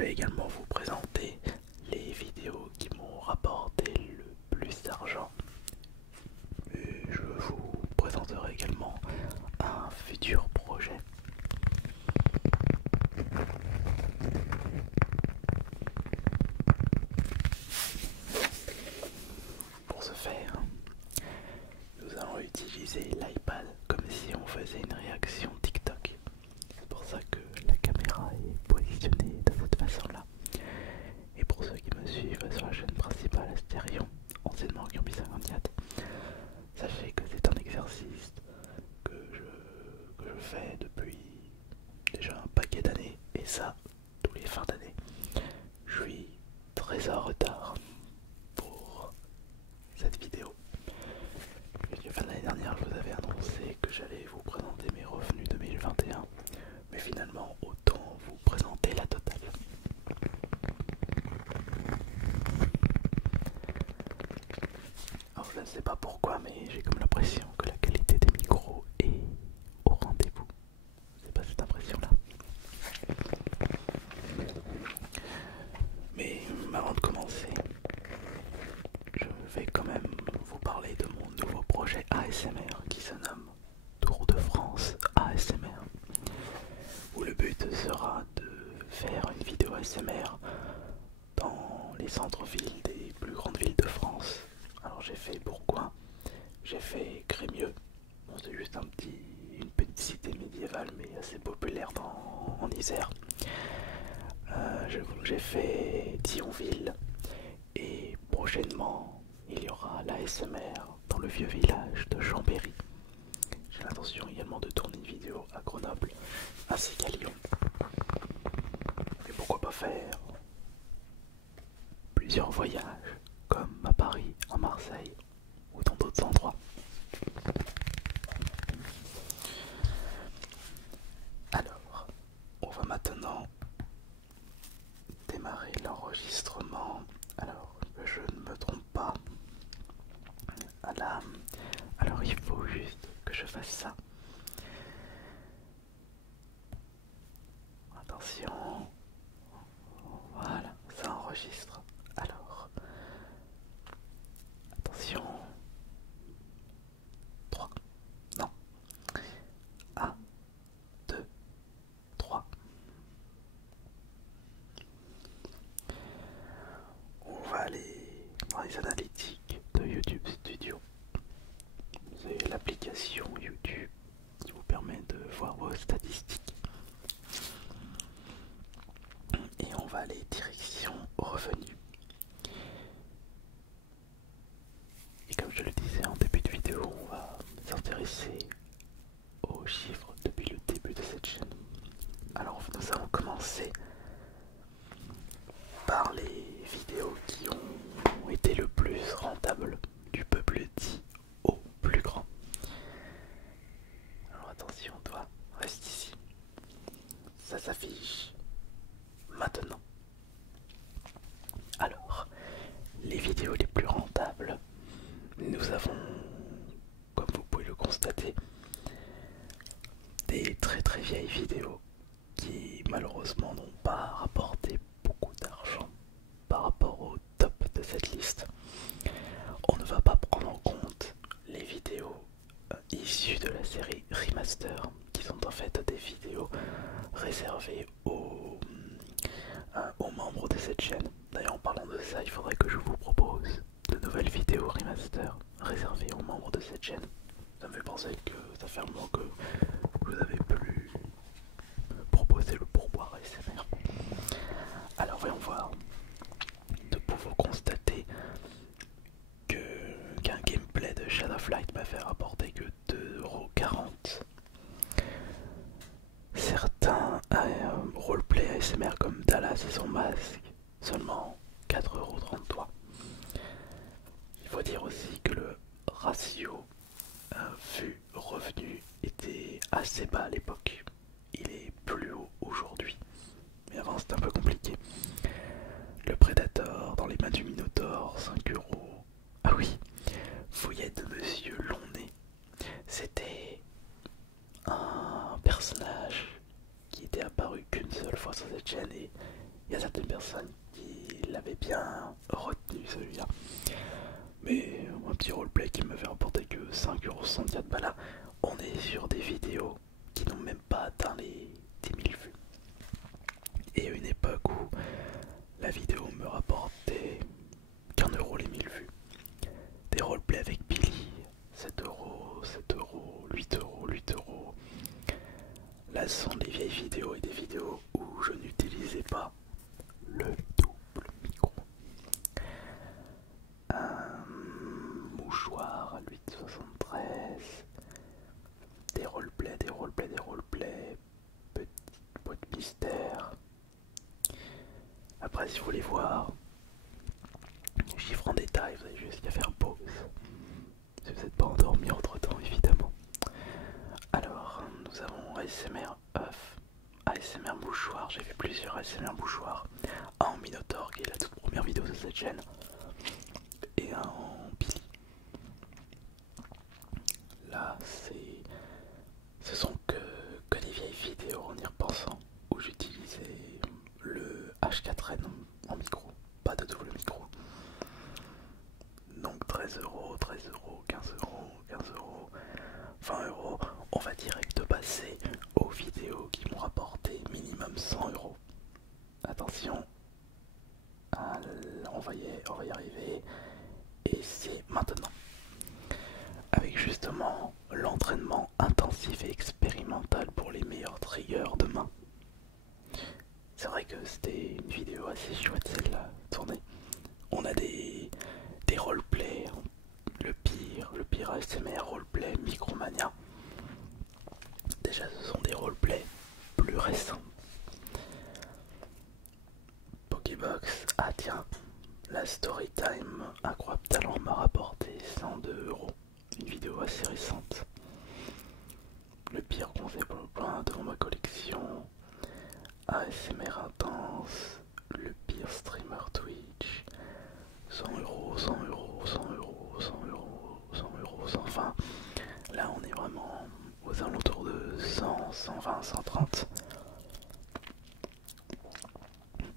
vais également vous présenter les vidéos qui m'ont rapporté le plus d'argent. Et je vous présenterai également un futur projet. Pour ce faire, nous allons utiliser l'iPad comme si on faisait une réaction TikTok. C'est pour ça que la caméra est positionnée de cette façon-là. Et pour ceux qui me suivent sur la chaîne principale Astérion, anciennement Kirby 54, sachez que c'est un exercice que je fais depuis déjà un paquet d'années, et ça tous les fins d'année. Je suis très en retard pour cette vidéo. Puisque fin de l'année dernière, je vous avais annoncé que j'allais vous présenter mes revenus 2021, mais finalement, autant vous présenter la totale. Alors, je ne sais pas pourquoi, mais j'ai comme l'impression que la qualité des micros est au rendez-vous. C'est pas cette impression-là. Mais avant de commencer, je vais quand même vous parler de mon nouveau projet ASMR qui se nomme Tour de France ASMR, où le but sera de faire une vidéo ASMR dans les centres-villes des plus grandes villes de France. Alors j'ai fait Bourgoin, j'ai fait Crémieux, bon, c'est juste une petite cité médiévale mais assez populaire en Isère. J'ai fait Thionville, et prochainement il y aura l'ASMR dans le vieux village de Chambéry. J'ai l'intention également de tourner une vidéo à Grenoble ainsi qu'à Lyon. Et pourquoi pas faire plusieurs voyages comme à Paris, à Marseille ou dans d'autres endroits. Alors, on va maintenant démarrer l'enregistrement. Alors que je ne me trompe pas. Voilà. Alors il faut juste que je fasse ça. Attention. Voilà, ça enregistre. Alors, attention. 3. Non. 1, 2, 3. On va aller dans les analytiques de YouTube Studio. C'est l'application YouTube qui vous permet de voir vos statistiques. Et on va aller direction revenus. Et comme je le disais en début de vidéo, on va s'intéresser aux chiffres depuis le début de cette chaîne. Alors nous allons commencer par les vidéos qui ont été le plus rentables, du peuple dit au plus grand. Alors attention, toi, reste ici. Ça s'affiche maintenant. Alors, les vidéos les plus rentables, nous avons, comme vous pouvez le constater, des très vieilles vidéos qui malheureusement n'ont pas rapporté beaucoup d'argent par rapport au top de cette liste. On ne va pas prendre en compte les vidéos issues de la série Remaster, qui sont en fait des vidéos réservées aux membres de cette chaîne. D'ailleurs, en parlant de ça, il faudrait que je vous propose de nouvelles vidéos Remaster réservées aux membres de cette chaîne. Ça me fait penser que ça fait un moment que vous avez plus proposer le pourboire ASMR. Alors voyons voir. Nous pouvons constater qu'un gameplay de Shadow of Light m'a fait rapporter que 2,40 €. Certains roleplay ASMR comme Dallas et son masque, seulement 4,33 €. Il faut dire aussi que le ratio vue-revenu était assez bas à l'époque. Il est plus haut aujourd'hui, mais avant c'était un peu compliqué. Le Predator dans les mains du Minotaur, 5 €. Ah oui, Fouillette de Monsieur Longnez. C'était un personnage qui était apparu qu'une seule fois sur cette chaîne et Il y a certaines personnes qui l'avaient bien retenu celui-là. Mais un petit roleplay qui m'avait rapporté que 5,64€, bah là, on est sur des vidéos qui n'ont même pas atteint les 10 000 vues. Et à une époque où la vidéo me rapportait qu'1€ les 1000 vues. Des roleplays avec Billy, 7€, 7€, 8€, 8€. Là, ce sont des vieilles vidéos et des vidéos où je n'utilisais pas le double micro. Un mouchoir à 8,73. Des roleplays, des roleplays, des roleplays. Petite boîte mystère. Après, si vous voulez voir, chiffres en détail, vous avez juste qu'à faire pause. Si vous n'êtes pas endormi entre temps, évidemment. Alors, nous avons ASMR œuf, ASMR mouchoir, j'ai vu plusieurs ASMR mouchoirs. Un en Minotaur, qui est la toute première vidéo de cette chaîne, et un en Billy. Là, ce sont que des vieilles vidéos en y repensant, où j'utilisais le H4n en micro, pas de double micro. Donc 13€, 13€, 15€, 15€, 20€. On va direct passer aux vidéos qui m'ont rapporté minimum 100€. Attention, on va y arriver. Et c'est maintenant. Avec justement l'entraînement intensif et expérimental pour les meilleurs triggers de main. C'est vrai que c'était une vidéo assez chouette celle-là tournée. On a des roleplays, le pire ASMR roleplay Micromania. Déjà ce sont des roleplays plus récents. Pokébox, ah tiens, la Storytime Incroyable Talent m'a rapporté 102€. Une vidéo assez récente. Le pire concept au plein devant ma collection. ASMR intense. Le pire streamer Twitch. 100€, 100€, 100€, 100€, 100€, 120. Là on est vraiment aux alentours de 100, 120, 130.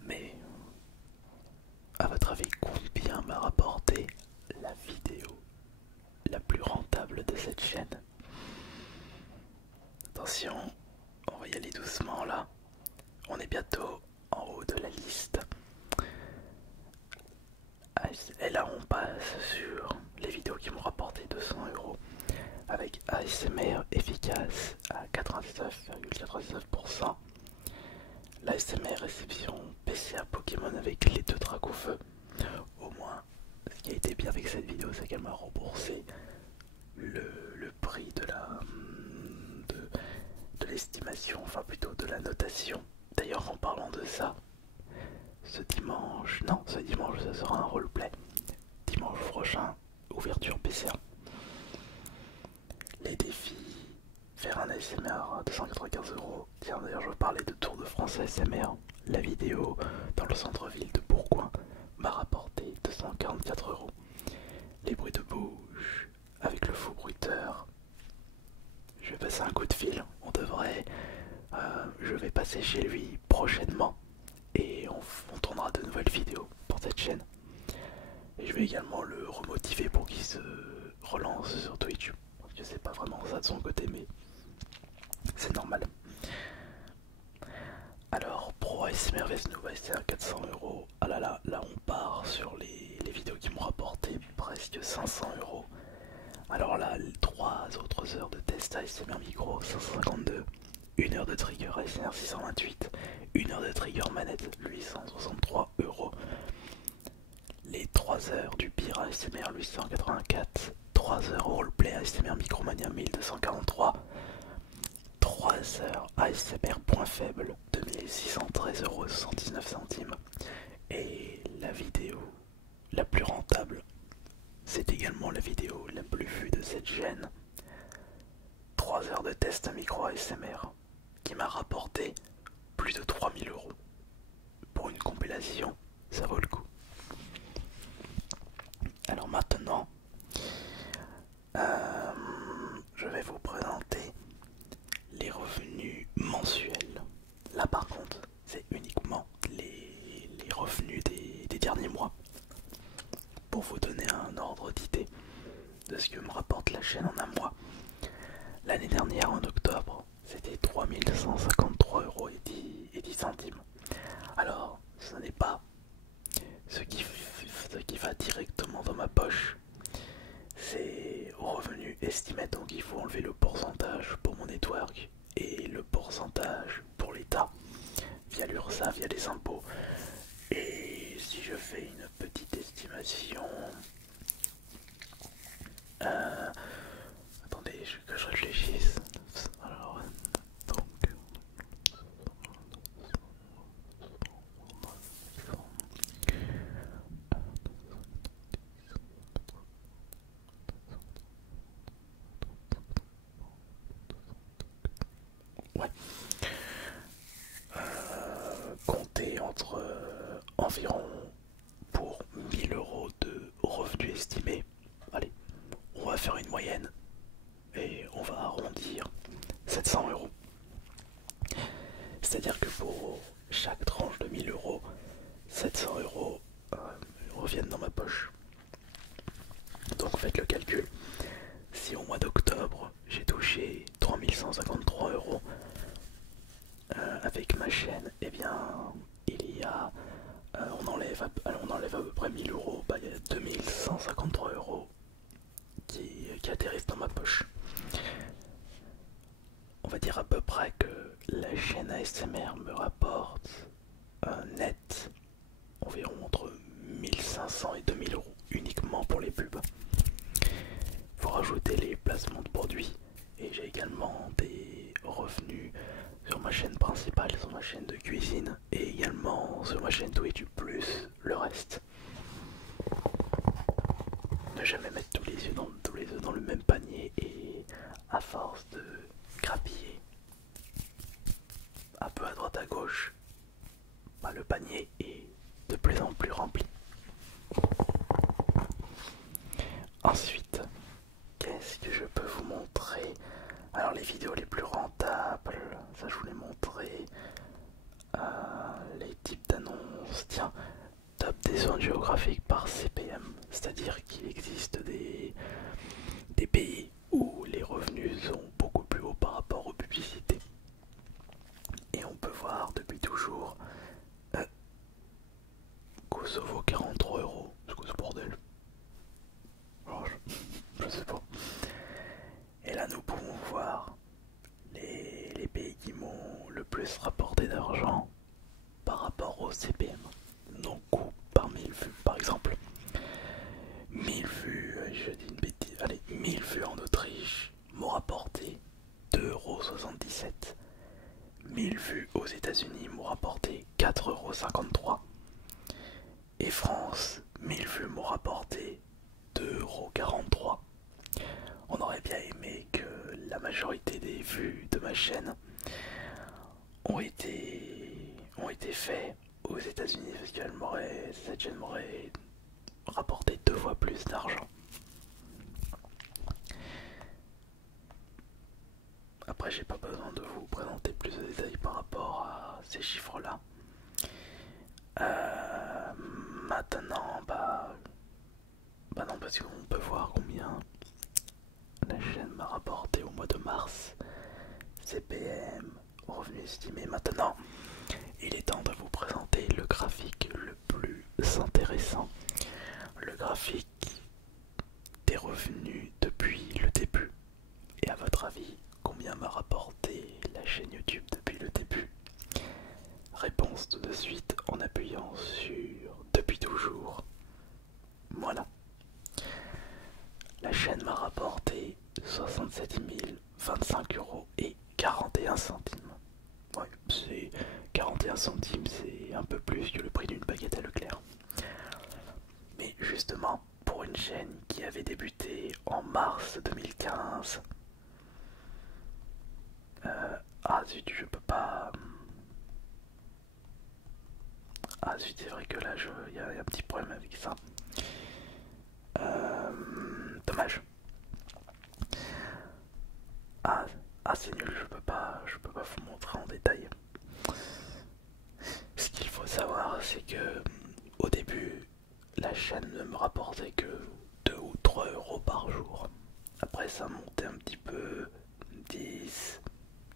Mais à votre avis, combien m'a rapporté la vidéo la plus rentable de cette chaîne? Attention, on va y aller doucement là. On est bientôt en haut de la liste. Et là on passe sur les vidéos qui m'ont rapporté 200€. Avec ASMR efficace à 99,99%. L'ASMR réception PCA Pokémon avec les 2 dracs au feu. Au moins, ce qui a été bien avec cette vidéo, c'est qu'elle m'a remboursé le prix de l'estimation, enfin plutôt de la notation. D'ailleurs, en parlant de ça, ce dimanche ça sera un roleplay. Dimanche prochain, ouverture PCA. Les défis, faire un ASMR à 295€. Tiens, d'ailleurs, je parlais de Tour de France ASMR. La vidéo dans le centre-ville de Bourgoin m'a rapporté 244€. Les bruits de bouche avec le faux bruiteur. Je vais passer un coup de fil. Je vais passer chez lui prochainement et on tournera de nouvelles vidéos pour cette chaîne. Et je vais également le remotiver pour qu'il se relance sur Twitch. Parce que c'est pas vraiment ça de son côté, mais c'est normal. Alors, Pro ASMR Vesnova, c'est à 400€. Ah là là, là on part sur les vidéos qui m'ont rapporté presque 500€. Alors là, 3 autres heures de test ASMR micro, 552. 1 heure de trigger ASMR 628. 1 heure de trigger manette 863€. Les 3 heures du pire ASMR 884. 3 heures roleplay ASMR Micromania 1243. 3 heures ASMR point faible 2613,79€. Et la vidéo la plus rentable, c'est également la vidéo la plus vue de cette chaîne. 3 heures de test à micro ASMR qui m'a rapporté plus de 3000€. Pour une compilation, ça vaut le coup. Alors maintenant, je vais vous présenter les revenus mensuels. Là par contre, c'est uniquement les derniers mois. Pour vous donner un ordre d'idée de ce que me rapporte la chaîne en un mois. L'année dernière, en octobre, c'était 3153 € et 10 centimes. Alors, ce n'est pas ce qui va directement dans ma poche. C'est au revenu estimé, donc il faut enlever le pourcentage pour mon network et le pourcentage pour l'État, via l'URSSAF, via les impôts. Et si je fais une petite estimation... attendez, que je réfléchisse. Alors, donc... Ouais. Compter entre environ pour 1000 € de revenus estimés. Allez, on va faire une moyenne et on va arrondir 700 €. C'est-à-dire que pour chaque tranche de 1000 €, 700 € reviennent dans ma poche. Donc faites le calcul. Si au mois d'octobre j'ai touché 3153 € avec ma chaîne, eh bien il y a on enlève à peu près 1000 €, bah, il y a 2153 € qui atterrissent dans ma poche. On va dire à peu près que la chaîne ASMR me rapporte un net environ entre 1500 et 2000 € uniquement pour les pubs. Il faut rajouter les placements de produits et j'ai également des revenus sur ma chaîne principale, sur ma chaîne de cuisine et également sur ma chaîne Twitch plus le reste. Ne jamais mettre tous les œufs dans le même panier, et à force de grappiller un peu à droite à gauche, bah, le panier est de plus en plus rempli. Ensuite, qu'est-ce que je peux vous montrer? Alors les vidéos les plus rentables, ça je vous l'ai montré. Les types d'annonces, tiens, top des zones géographiques par CPM, c'est-à-dire qu'il existe des pays où les revenus sont beaucoup plus hauts par rapport aux publicités. Et on peut voir depuis toujours Kosovo 43 €, c'est quoi ce bordel? Alors, je sais pas. Et là nous pouvons voir les pays qui m'ont le plus rapporté d'argent par rapport au CPM. Donc par 1000 vues par exemple. 1000 vues, je dis une bêtise, allez, 1000 vues en Autriche m'ont rapporté 2,77 €. 1000 vues aux États-Unis m'ont rapporté 4,53 €. Et France, 1000 vues m'ont rapporté 2,43 €. On aurait bien aimé que la majorité des vues de ma chaîne ont été faits aux États-Unis, parce que cette chaîne m'aurait rapporté 2 fois plus d'argent. Après, j'ai pas besoin de vous présenter plus de détails par rapport à ces chiffres-là. Maintenant, bah non, parce qu'on peut voir combien la chaîne m'a rapporté au mois de mars. CPM, revenu estimé. Maintenant, il est temps de vous présenter le graphique le plus intéressant. Le graphique des revenus depuis le début. Et à votre avis, combien m'a rapporté la chaîne YouTube depuis le début? Réponse tout de suite en appuyant sur depuis toujours. Voilà. La chaîne m'a rapporté 67 025 € et 41 centimes. Ouais, c'est 41 centimes, c'est un peu plus que le prix d'une baguette à Leclerc. Mais justement, pour une chaîne qui avait débuté en mars 2015, ah zut, je peux pas. Ah zut, c'est vrai que là, il y a un petit problème avec ça. Dommage. Ah, c'est nul, je peux pas vous montrer en détail. Ce qu'il faut savoir, c'est que au début, la chaîne ne me rapportait que 2 ou 3 euros par jour. Après ça montait un petit peu, 10,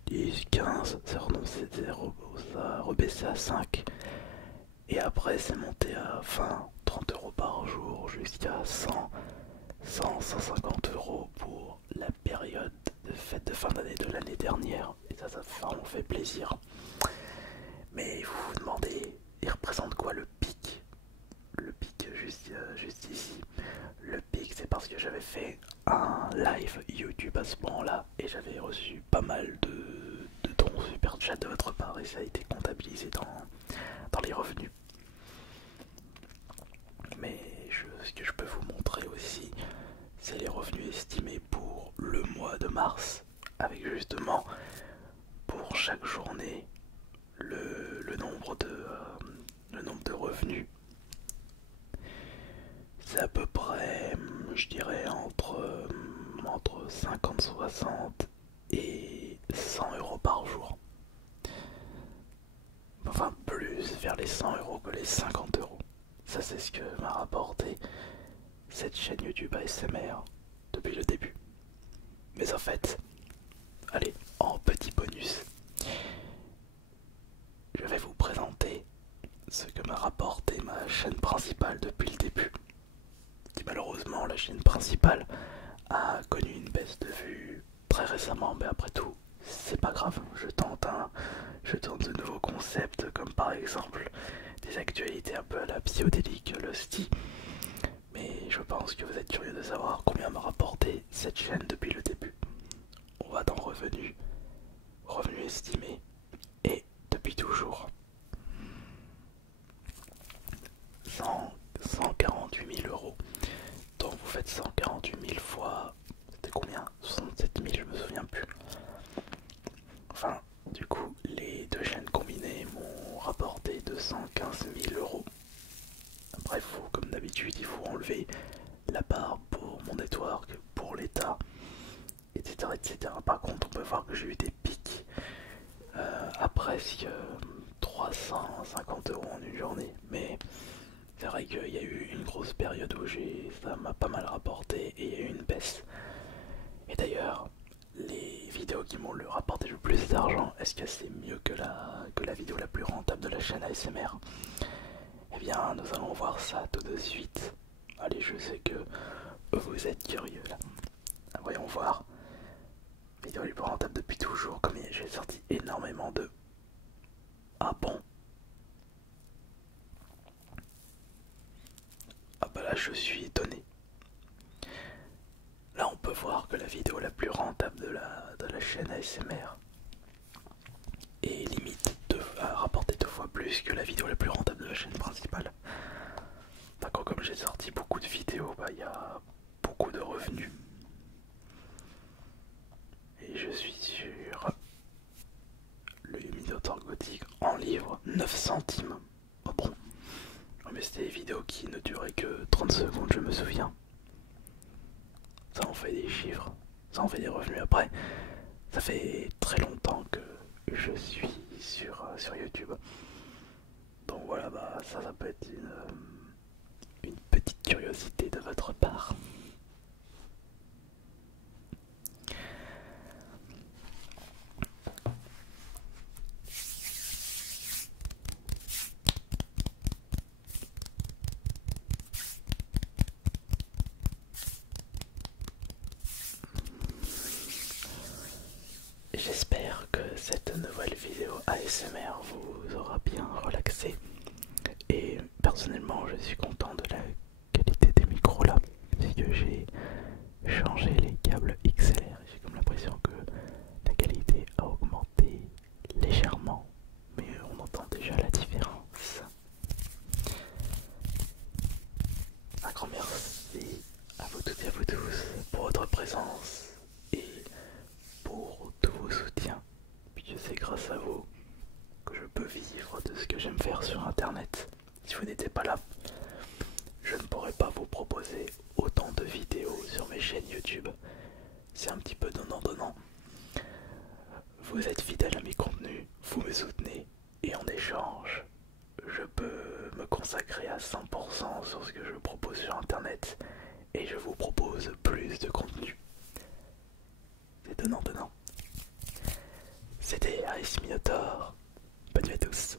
10, 15, ça a rebaissé à 5. Et après c'est monté à 20, 30 euros par jour jusqu'à 100, 100, 150 euros pour la période de fête de fin d'année de l'année dernière. Et ça vraiment fait plaisir. Mais vous vous demandez, il représente quoi le pic? Le pic juste ici. Le pic c'est parce que j'avais fait un live YouTube à ce moment-là et j'avais reçu pas mal de dons super chat de votre part et ça a été comptabilisé dans les revenus. Mais ce que je peux vous montrer aussi, c'est les revenus estimés pour le mois de mars, avec justement pour chaque journée le nombre de revenus. C'est à peu près, je dirais, entre 50, 60 et 100 euros par jour. Enfin, plus vers les 100 euros que les 50 euros. Ça, c'est ce que m'a rapporté cette chaîne YouTube ASMR depuis le début. Mais en fait, allez, en petit bonus, je vais vous présenter ce que m'a rapporté ma chaîne principale depuis le début. Qui malheureusement, la chaîne principale a connu une baisse de vues très récemment, mais après tout, c'est pas grave. Je tente de nouveaux concepts, comme par exemple des actualités un peu à la psychodélique, Losty. Mais je pense que vous êtes curieux de savoir combien m'a rapporté cette chaîne depuis le début. On va dans revenus estimés, et depuis toujours. 148 000 euros. Donc vous faites 148 000 fois, c'était combien? 67 000, je me souviens plus. Enfin, du coup, les deux chaînes combinées m'ont rapporté 215 000 euros. Après, comme d'habitude, il faut enlever la part pour mon network, pour l'État, etc., etc. Par contre, on peut voir que j'ai eu des pics à presque 350 euros en une journée. Mais c'est vrai qu'il y a eu une grosse période où ça m'a pas mal rapporté et il y a eu une baisse. Et d'ailleurs, les vidéos qui m'ont le rapporté le plus d'argent, est-ce que c'est mieux que la vidéo la plus rentable de la chaîne ASMR? Eh bien, nous allons voir ça tout de suite. Allez, je sais que vous êtes curieux là. Voyons voir. Vidéo la plus rentable depuis toujours, comme j'ai sorti énormément de... Ah bon? Ah bah là, je suis étonné. Là, on peut voir que la vidéo la plus rentable de la chaîne ASMR est limite à rapporter 2 fois plus que la vidéo la plus rentable de la chaîne principale. D'accord, comme j'ai sorti beaucoup de vidéos, bah il y a beaucoup de revenus. Et je suis sur le Minotaur Gothique en livre 9 centimes. Oh bon. Mais c'était des vidéos qui ne duraient que 30 secondes, je me souviens. Ça en fait des chiffres, ça en fait des revenus. Après, ça fait très longtemps que je suis sur YouTube. Donc voilà, bah ça peut être une petite curiosité de votre part. J'espère que cette nouvelle vidéo ASMR vous aura bien relaxé. Et personnellement, je suis content de la qualité des micros là, puisque j'ai changé les câbles XLR. J'ai comme l'impression que la qualité a augmenté légèrement, mais on entend déjà la différence. Un grand merci à vous toutes et à vous tous pour votre présence et pour tous vos soutiens, puisque c'est grâce à vous que je peux vivre de ce que j'aime faire sur internet. Si vous n'étiez pas là, je ne pourrais pas vous proposer autant de vidéos sur mes chaînes YouTube. C'est un petit peu donnant-donnant. Vous êtes fidèle à mes contenus, vous me soutenez, et en échange, je peux me concentrer consacré à 100% sur ce que je propose sur internet et je vous propose plus de contenu. C'est donnant. C'était Ice Minotaur. Bonne nuit à tous.